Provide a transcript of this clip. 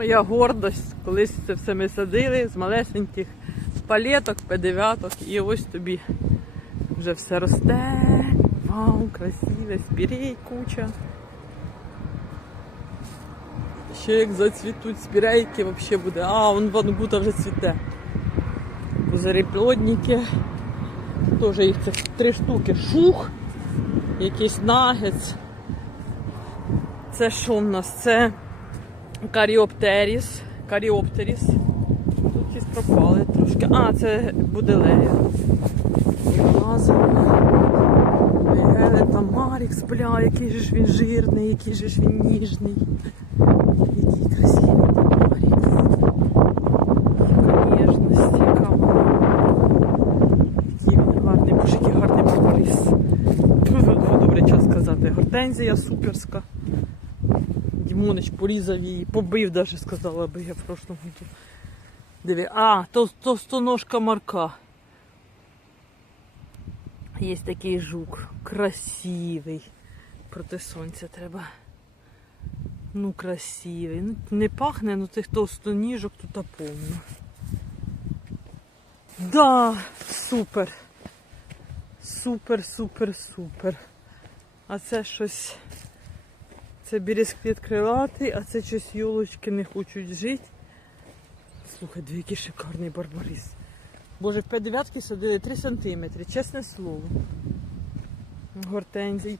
Моя гордость, колись це все ми садили з малесеньких палеток, П9 і ось тобі вже все росте. Вау, красиве, спірей куча. Ще як зацвітуть спірейки, взагалі буде. А, вон вангута вже цвіте. Заріплодники. Теж їх це три штуки. Шух, якийсь нагець. Це що в нас? Це Каріоптеріс. Каріоптеріс. Тут якісь пропали трошки. А, це Буделея. Там Марікс, бля, який же ж він жирний, який же ж він ніжний. Який красивий там Марікс. Яка ніжність, яка. Який він гарний, боже, який гарний. Тьфу-тьфу-тьфу, Добре час сказати. Гортензія суперська. Дімонич порізав її, побив даже, сказала би я в прошлому году. А, то, товстоножка марка. Є такий жук. Красивий. Проти сонця треба. Ну, красивий. Ну, не пахне, ну тих товстоніжок тут повно. Да, супер. Супер, супер, супер. А це щось. Це бересклет крилатий, а це щось юлочки не хочуть жити. Слухай, дві який шикарний барбарис. Боже, в П9 садили 3 сантиметри, чесне слово. Гортензії.